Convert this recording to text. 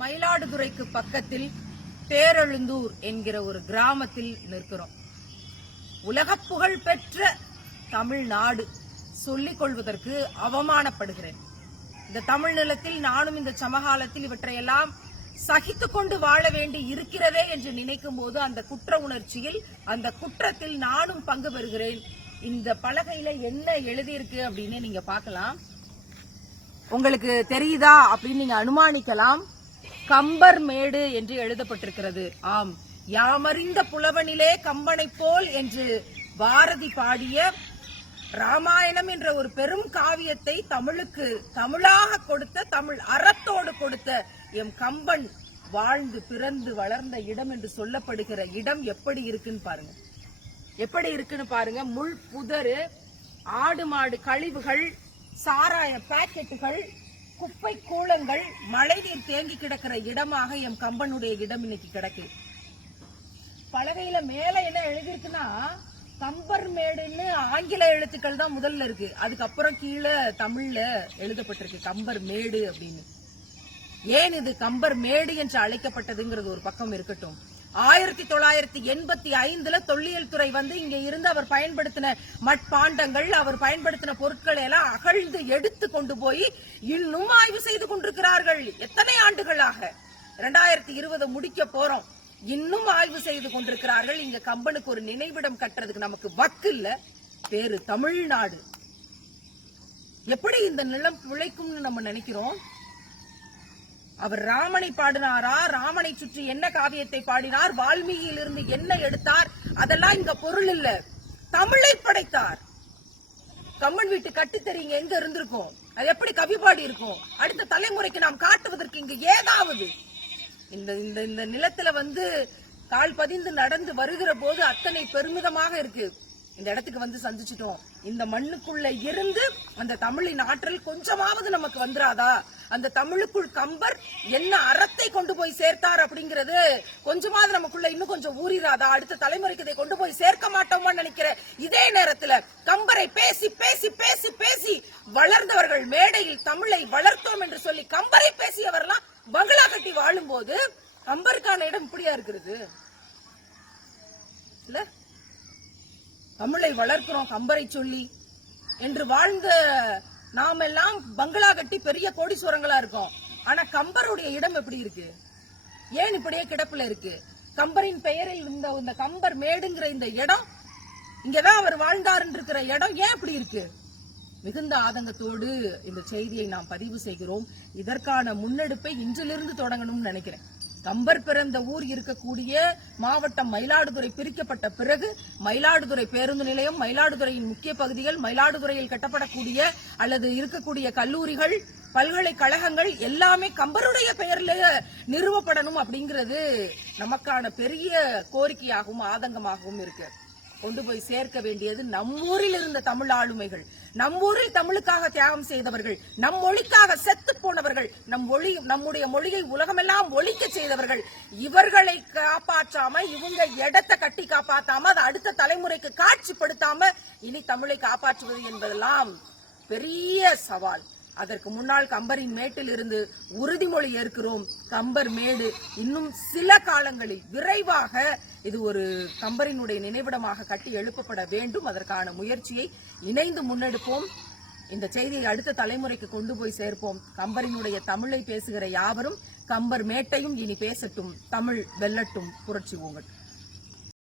மயிலாடுதுறைக்கு பக்கத்தில் பேரெழுந்தூர் என்கிற ஒரு கிராமத்தில் நிற்கிறோம். உலக புகழ் பெற்ற தமிழ்நாடு சொல்லிக் கொள்வதற்கு அவமானப்படுகிறேன். இந்த தமிழ் நிலத்தில் நானும் இந்த சமகாலத்தில் இவற்றையெல்லாம் சகித்துக் கொண்டு வாழ வேண்டி இருக்கிறதே என்று நினைக்கும் போது அந்த குற்ற உணர்ச்சியில், அந்த குற்றத்தில் நானும் பங்கு பெறுகிறேன். இந்த பலகையில என்ன எழுதியிருக்கு அப்படின்னு நீங்க பார்க்கலாம். உங்களுக்கு தெரியுதா அப்படின்னு நீங்க அனுமானிக்கலாம். கம்பர் மேடு என்று எழுதப்பட்டிருக்கிறது. ஆம், யாமறிந்த புலவனிலே கம்பனை போல் என்று பாரதி பாடிய ராமாயணம் என்ற ஒரு பெரும் காவியத்தை தமிழுக்கு தமிழாக கொடுத்த, தமிழ் அறத்தோடு கொடுத்த எம் கம்பன் வாழ்ந்து பிறந்து வளர்ந்த இடம் என்று சொல்லப்படுகிற இடம் எப்படி இருக்குன்னு பாருங்க. எப்படி இருக்குன்னு பாருங்க. முள் புதரு, ஆடு மாடு கழிவுகள், சாராய பாக்கெட்டுகள், குப்பை கூளங்கள், மழைநீர் தேங்கி கிடக்கிற இடமாக எம் கம்பனுடைய இடம் இன்னைக்கு கிடக்கு. பலகையில மேல என்ன எழுதிருக்குன்னா கம்பர் மேடுன்னு ஆங்கில எழுத்துக்கள் தான் முதல்ல இருக்கு. அதுக்கப்புறம் கீழே தமிழ்ல எழுதப்பட்டிருக்கு கம்பர் மேடு அப்படின்னு. ஏன் இது கம்பர் மேடு என்று அழைக்கப்பட்டதுங்கிறது ஒரு பக்கம் இருக்கட்டும். 1985 தொல்லியல் துறை வந்து இங்க இருந்து அவர் பயன்படுத்தின மட்பாண்டங்கள், அவர் பயன்படுத்தின பொருட்களை எல்லாம் அகழ்ந்து எடுத்து கொண்டு போய் இன்னும் ஆய்வு செய்து கொண்டிருக்கிறார்கள். எத்தனை ஆண்டுகளாக? 2020 முடிக்க போறோம், இன்னும் ஆய்வு செய்து கொண்டிருக்கிறார்கள். இங்க கம்பனுக்கு ஒரு நினைவிடம் கட்டுறதுக்கு நமக்கு வக்கு இல்ல. பேரு தமிழ்நாடு. எப்படி இந்த நிலம் பிழைக்கும்னு நம்ம நினைக்கிறோம்? அவர் ராமனை பாடினாரா? ராமனை சுற்றி என்ன காவியத்தை பாடினார்? வால்மீகியிலிருந்து என்ன எடுத்தார்? அதெல்லாம் இங்க பொருள் இல்ல. தமிழை படைத்தார். கம்பன் வீட்டு கட்டித்தறீங்க எங்க இருந்திருக்கும்? அது எப்படி கவி பாடி இருக்கும்? அடுத்த தலைமுறைக்கு நாம் காட்டுவதற்கு இங்க ஏதாவது இந்த நிலத்துல வந்து கால் பதிந்து நடந்து வருகிற போது அத்தனை பெருமிதமாக இருக்கு. இந்த இடத்துக்கு வந்து சந்திச்சிட்டோம். இந்த மண்ணுக்குள்ள இருந்து அந்த தமிழின் ஆற்றல் கொஞ்சமாவது நமக்கு வந்துராதா? அந்த தமிழுக்குள் கம்பர் என்ன அறத்தை கொண்டு போய் சேர்த்தார் அப்படிங்கிறது கொஞ்சமாவது நமக்குள்ள இன்னும் கொஞ்சம் ஊறிராதா? அடுத்த தலைமுறைக்கு இதை கொண்டு போய் சேர்க்க மாட்டோமோ நினைக்கிற இதே நேரத்துல கம்பரை பேசி பேசி பேசி பேசி வளர்ந்தவர்கள், மேடையில் தமிழை வளர்த்தோம் என்று சொல்லி கம்பரை பேசியவர்லாம் பங்களா கட்டி வாழும் போது கம்பருக்கான இடம் இப்படியா இருக்கிறது? இல்ல, தமிழை வளர்க்கிறோம் கம்பரை சொல்லி என்று வாழ்ந்த நாம் எல்லாம் பங்களா கட்டி பெரிய கோடீஸ்வரங்களா இருக்கோம். ஆனா கம்பருடைய இடம் எப்படி இருக்கு? ஏன் இப்படியே கிடப்புல இருக்கு? கம்பரின் பெயரில் இந்த கம்பர் மேடுங்கிற இந்த இடம், இங்கதான் அவர் வாழ்ந்தாருன்னு இருக்கிற இடம் ஏன் இப்படி இருக்கு? மிகுந்த ஆதங்கத்தோடு இந்த செய்தியை நாம் பதிவு செய்கிறோம். இதற்கான முன்னெடுப்பை இன்றிலிருந்து தொடங்கணும்னு நினைக்கிறேன். கம்பர் பிறந்த ஊர் இருக்கக்கூடிய மாவட்டம் மயிலாடுதுறை பிரிக்கப்பட்ட பிறகு மயிலாடுதுறை பேருந்து நிலையம், மயிலாடுதுறையின் முக்கிய பகுதிகள், மயிலாடுதுறையில் கட்டப்படக்கூடிய அல்லது இருக்கக்கூடிய கல்லூரிகள், பல்கலைக்கழகங்கள் எல்லாமே கம்பருடைய பெயரிலேயே நிறுவப்படணும் அப்படிங்கிறது நமக்கான பெரிய கோரிக்கையாகவும் ஆதங்கமாகவும் இருக்கு. கொண்டு போய் சேர்க்க வேண்டியது நம்மூரில் இருந்த தமிழ் ஆளுமைகள், நம்மூரில் தமிழுக்காக தியாகம் செய்தவர்கள், நம் மொழிக்காக செத்து போனவர்கள், நம்முடைய மொழியை உலகமெல்லாம் ஒழிக்க செய்தவர்கள். இவர்களை காப்பாற்றாம, இவங்க இடத்தை கட்டி காப்பாற்றாம, அதை அடுத்த தலைமுறைக்கு காட்சிப்படுத்தாம இனி தமிழை காப்பாற்றுவது என்பதெல்லாம் பெரிய சவால். அதற்கு முன்னால் கம்பரின் மேட்டில் இருந்து உறுதிமொழி ஏற்கிறோம். கம்பர் மேடு இன்னும் சில காலங்களில் விரைவாக இது ஒரு கம்பரினுடைய நினைவிடமாக கட்டி எழுப்பப்பட வேண்டும். அதற்கான முயற்சியை இணைந்து முன்னெடுப்போம். இந்த செய்தியை அடுத்த தலைமுறைக்கு கொண்டு போய் சேர்ப்போம். கம்பரினுடைய தமிழை பேசுகிற யாவரும் கம்பர் மேட்டையும் இனி பேசட்டும். தமிழ் வெல்லட்டும். புரட்சி ஓங்கட்டும்.